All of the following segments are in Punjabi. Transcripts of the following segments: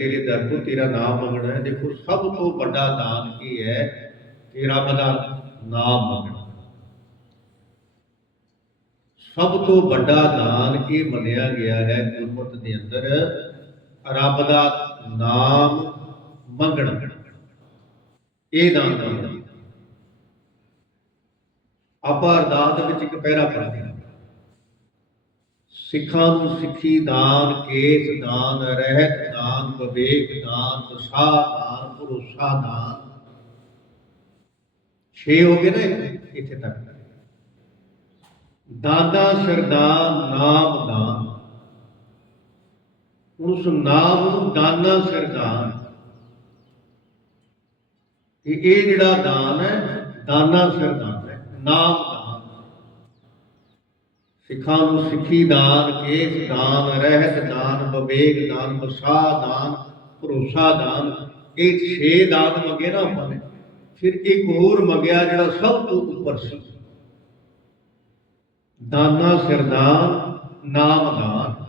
ਤੇਰੇ ਦਰ ਤੋਂ ਤੇਰਾ ਨਾਮ ਮੰਗਣਾ ਹੈ। ਦੇਖੋ, ਸਭ ਤੋਂ ਵੱਡਾ ਦਾਨ ਕੀ ਹੈ? ਕਿ ਰੱਬ ਨਾਮ ਮੰਗਣਾ। ਸਭ ਤੋਂ ਵੱਡਾ ਦਾਨ ਇਹ ਮੰਨਿਆ ਗਿਆ ਹੈ ਗੁਰਮਤ ਦੇ ਅੰਦਰ? ਰੱਬ ਦਾ ਨਾਮ ਮੰਗਣਾ। ਇਹ ਦਾਨ ਦਾ ਆਪਾਂ ਅਰਦਾਸ ਵਿੱਚ ਇੱਕ ਪਹਿਰਾ ਪੜ੍ਹਦੇ ਸਿੱਖਾਂ ਨੂੰ ਸਿੱਖੀ ਦਾਨ, ਕੇਸ ਦਾਨ, ਰਹਿਤ ਦਾਨ, ਵਿਵੇਕ ਦਾਨ ਦਸ਼ਾ ਦਾਨ, ਭਰੋਸਾ ਦਾਨ। ਛੇ ਹੋ ਗਏ ਨਾ ਇੱਥੇ- ਤੱਕ। ਦਾਦਾ ਸਰਦਾਰ, ਨਾਮ, ਦਾਨ। ਉਸ ਨਾਮ ਨੂੰ ਦਾਨਾ, ਸਰਦਾਰ। ਇਹ ਜਿਹੜਾ ਦਾਨ ਹੈ, ਦਾਨਾ ਸਰਦਾਨ ਹੈ, ਨਾਮ ਦਾਨ। ਸਿੱਖਾਂ ਨੂੰ ਸਿੱਖੀ ਦਾਨ, ਕੇਸ ਦਾਨ, ਰਹਿਤ ਦਾਨ, ਵਿਵੇਕ ਦਾਨ ਵਸਾ ਦਾਨ, ਭਰੋਸਾ ਦਾਨ। ਇਹ ਛੇ ਦਾਨ ਮੰਗੇ ਨਾ ਆਪਾਂ ਨੇ। ਫਿਰ ਇੱਕ ਹੋਰ ਮੰਗਿਆ ਜਿਹੜਾ ਸਭ ਤੋਂ ਉੱਪਰ ਸੀ। ਦਾਨਾ ਸਰਦਾਰ, ਨਾਮ ਦਾਨ।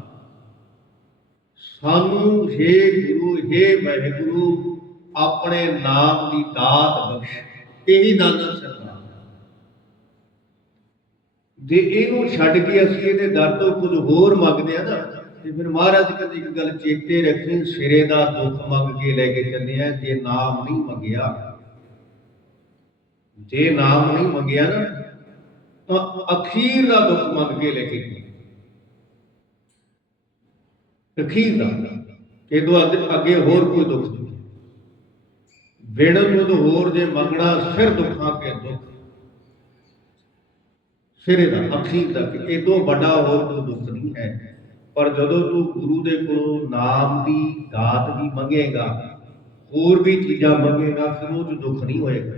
ਸਾਨੂੰ हे ਗੁਰੂ हे ਵਾਹਿਗੁਰੂ ਆਪਣੇ ਨਾਮ ਦੀ ਦਾਤ ਬਖਸ਼। ਇਹੀ ਦਾਨਾ ਸਰਦਾਰ। ਜੇ ਇਹਨੂੰ ਛੱਡ ਕੇ ਅਸੀਂ ਇਹਦੇ ਦਰ ਤੋਂ ਕੁਝ ਹੋਰ ਮੰਗਦੇ ਆ ਨਾ, ਤੇ ਫਿਰ ਮਹਾਰਾਜ ਕਹਿੰਦੇ ਇੱਕ ਗੱਲ ਚੇਤੇ ਰੱਖੀ, ਸਿਰੇ ਦਾ ਦੁੱਖ ਮੰਗ ਕੇ ਲੈ ਕੇ ਚੱਲੇ ਆ, ਜੇ ਨਾਮ ਨਹੀਂ ਮੰਗਿਆ। ਜੇ ਨਾਮ ਨਹੀਂ ਮੰਗਿਆ ਨਾ, ਤਾਂ ਅਖੀਰ ਦਾ ਦੁੱਖ ਮੰਗ ਕੇ ਲੈ ਕੇ ਅਖੀਰ ਦਾ ਇਹ ਤੋਂ ਅੱਗੇ- ਅੱਗੇ ਹੋਰ ਕੋਈ ਦੁੱਖ ਨਹੀਂ। ਬਿਨ ਤੁਧ ਹੋਰ ਜੇ ਮੰਗਣਾ ਸਿਰ ਦੁੱਖਾਂ ਕੇ ਦੁੱਖ। ਸਿਰੇ ਦਾ, ਅਖੀਰ ਤੱਕ। ਇਹ ਵੱਡਾ ਹੋਰ ਕੋਈ ਦੁੱਖ ਨਹੀਂ ਹੈ। ਪਰ ਜਦੋਂ ਤੂੰ ਗੁਰੂ ਦੇ ਕੋਲੋਂ ਨਾਮ ਦੀ, ਦਾਤ ਵੀ ਮੰਗੇਗਾ, ਹੋਰ ਵੀ ਚੀਜ਼ਾਂ ਮੰਗੇਗਾ, ਫਿਰ ਉਹ 'ਚ ਦੁੱਖ ਨਹੀਂ ਹੋਏਗਾ।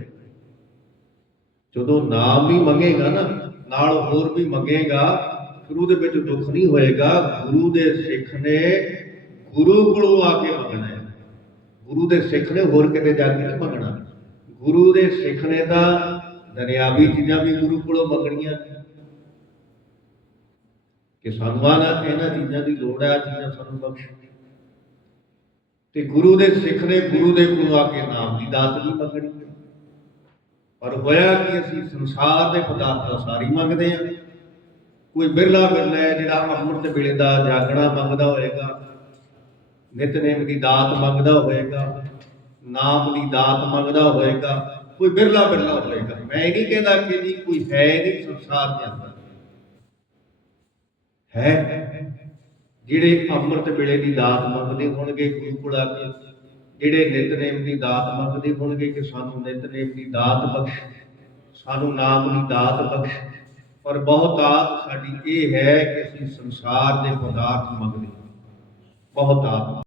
ਜਦੋਂ ਨਾਮ ਵੀ ਮੰਗੇਗਾ ਨਾ, ਨਾਲ ਹੋਰ ਵੀ ਮੰਗੇਗਾ, ਫਿਰ ਉਹਦੇ ਵਿੱਚ ਦੁੱਖ ਨਹੀਂ ਹੋਏਗਾ। ਗੁਰੂ ਦੇ ਸਿੱਖ ਨੇ ਗੁਰੂ ਕੋਲੋਂ ਆ ਕੇ ਮੰਗਣਾ ਹੈ। ਗੁਰੂ ਦੇ ਸਿੱਖ ਨੇ ਹੋਰ ਕਿਤੇ ਜਾ ਕੇ ਨਹੀਂ ਮੰਗਣਾ। ਗੁਰੂ ਦੇ ਸਿੱਖ ਨੇ ਤਾਂ ਦੁਨਿਆਵੀ ਚੀਜ਼ਾਂ ਵੀ ਗੁਰੂ ਕੋਲੋਂ ਮੰਗਣੀਆਂ। ਕਿ ਸਾਨੂੰ ਆ ਨਾ ਇਹਨਾਂ ਚੀਜ਼ਾਂ ਦੀ ਲੋੜ ਹੈ ਚੀਜ਼ਾਂ ਸਾਨੂੰ ਬਖਸ਼। ਤੇ ਗੁਰੂ ਦੇ ਸਿੱਖ ਨੇ ਗੁਰੂ ਦੇ ਕੋਲ ਆ ਕੇ ਨਾਮ ਦੀ ਦਾਤ ਵੀ ਪਕੜੀ। ਪਰ ਹੋਇਆ ਕਿ ਅਸੀਂ ਸੰਸਾਰ ਦੇ ਪਦਾਰਥਾਂ ਸਾਰੀ ਮੰਗਦੇ ਆ ਕੋਈ ਬਿਰਲਾ ਬਿਰਲਾ ਹੈ ਜਿਹੜਾ ਅੰਮ੍ਰਿਤ ਵੇਲੇ ਦਾ ਜਾਗਣਾ ਮੰਗਦਾ ਹੋਏਗਾ, ਨਿਤਨੇਮ ਦੀ ਦਾਤ ਮੰਗਦਾ ਹੋਏਗਾ, ਨਾਮ ਦੀ ਦਾਤ ਮੰਗਦਾ ਹੋਏਗਾ, ਕੋਈ ਬਿਰਲਾ ਬਿਰਲਾ ਹੋਏਗਾ। ਮੈਂ ਇਹ ਨਹੀਂ ਕਹਿੰਦਾ ਕਿ ਜੀ ਕੋਈ ਹੈ ਨਹੀਂ ਸੰਸਾਰ ਦੇ ਅੰਦਰ। ਹੈ। ਜਿਹੜੇ ਅੰਮ੍ਰਿਤ ਵੇਲੇ ਦੀ ਦਾਤ ਮੰਗਦੇ ਹੋਣਗੇ ਗੁਰੂ ਕੋਲ ਆ ਕੇ, ਜਿਹੜੇ ਨਿਤਨੇਮ ਦੀ ਦਾਤ ਮੰਗਦੇ ਹੋਣਗੇ ਕਿ ਸਾਨੂੰ ਨਿਤਨੇਮ ਦੀ ਦਾਤ ਬਖਸ਼, ਸਾਨੂੰ ਨਾਮ ਦੀ ਦਾਤ ਬਖਸ਼। ਪਰ ਬਹੁਤਾਤ ਸਾਡੀ ਇਹ ਹੈ ਕਿ ਅਸੀਂ ਸੰਸਾਰ ਦੇ ਪਦਾਰਥ ਮੰਗਦੇ ਹਾਂ। ਬਹੁਤਾਤ